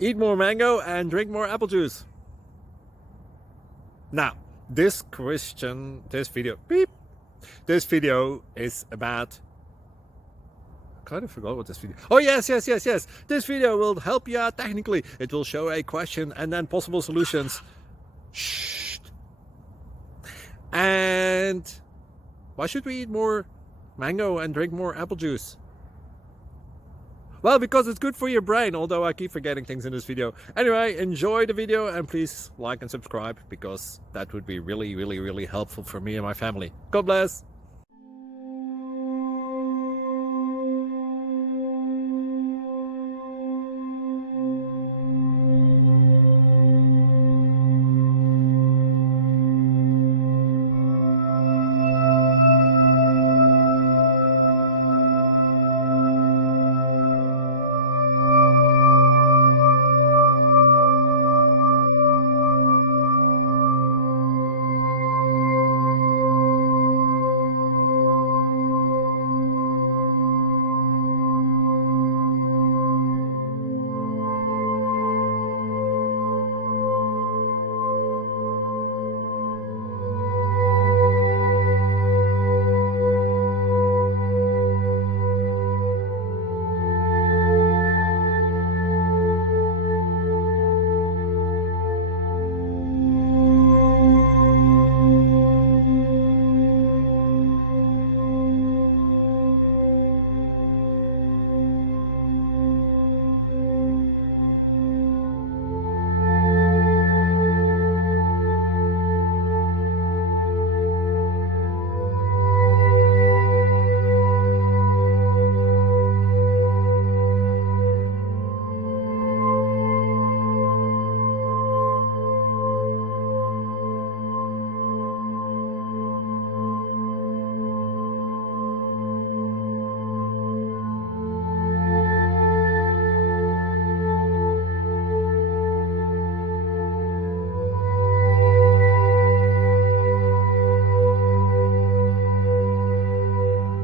Eat more mango and drink more apple juice. Now, this video is about, I kind of forgot what this video. Oh, yes. This video will help you out technically. It will show a question and then possible solutions. Shh. And why should we eat more mango and drink more apple juice? Well, because it's good for your brain, although I keep forgetting things in this video. Anyway, enjoy the video and please like and subscribe, because that would be really helpful for me and my family. God bless!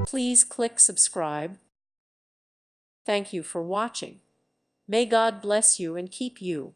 Please click subscribe. Thank you for watching. May God bless you and keep you.